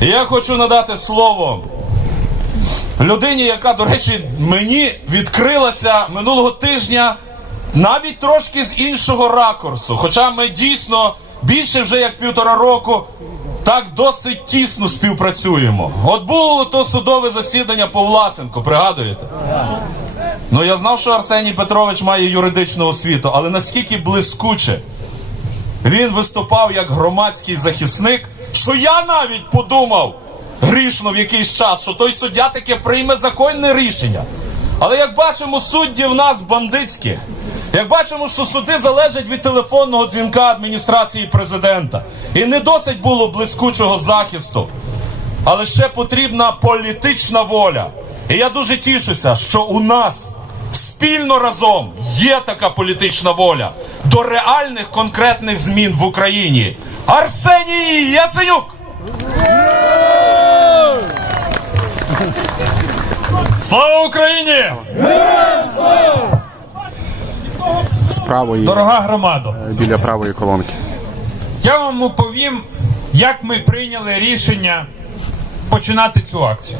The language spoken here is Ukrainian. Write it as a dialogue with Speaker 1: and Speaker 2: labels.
Speaker 1: Я хочу надати слово людині, яка, до речі, мені відкрилася минулого тижня навіть трошки з іншого ракурсу. Хоча ми дійсно більше вже як півтора року так досить тісно співпрацюємо. От було то судове засідання по Власенку, пригадуєте? Ну я знав, що Арсеній Петрович має юридичну освіту, але наскільки блискуче він виступав як громадський захисник, що я навіть подумав грішно в якийсь час, що той суддя таке прийме законне рішення. Але як бачимо, судді в нас бандитські. Як бачимо, що суди залежать від телефонного дзвінка адміністрації президента. І не досить було блискучого захисту. Але ще потрібна політична воля. І я дуже тішуся, що у нас спільно разом є така політична воля до реальних конкретних змін в Україні. Арсеній Яценюк!
Speaker 2: Слава Україні!
Speaker 3: з правої
Speaker 2: Дорога громада!
Speaker 3: біля правої колонки.
Speaker 2: Я вам оповім, як ми прийняли рішення починати цю акцію.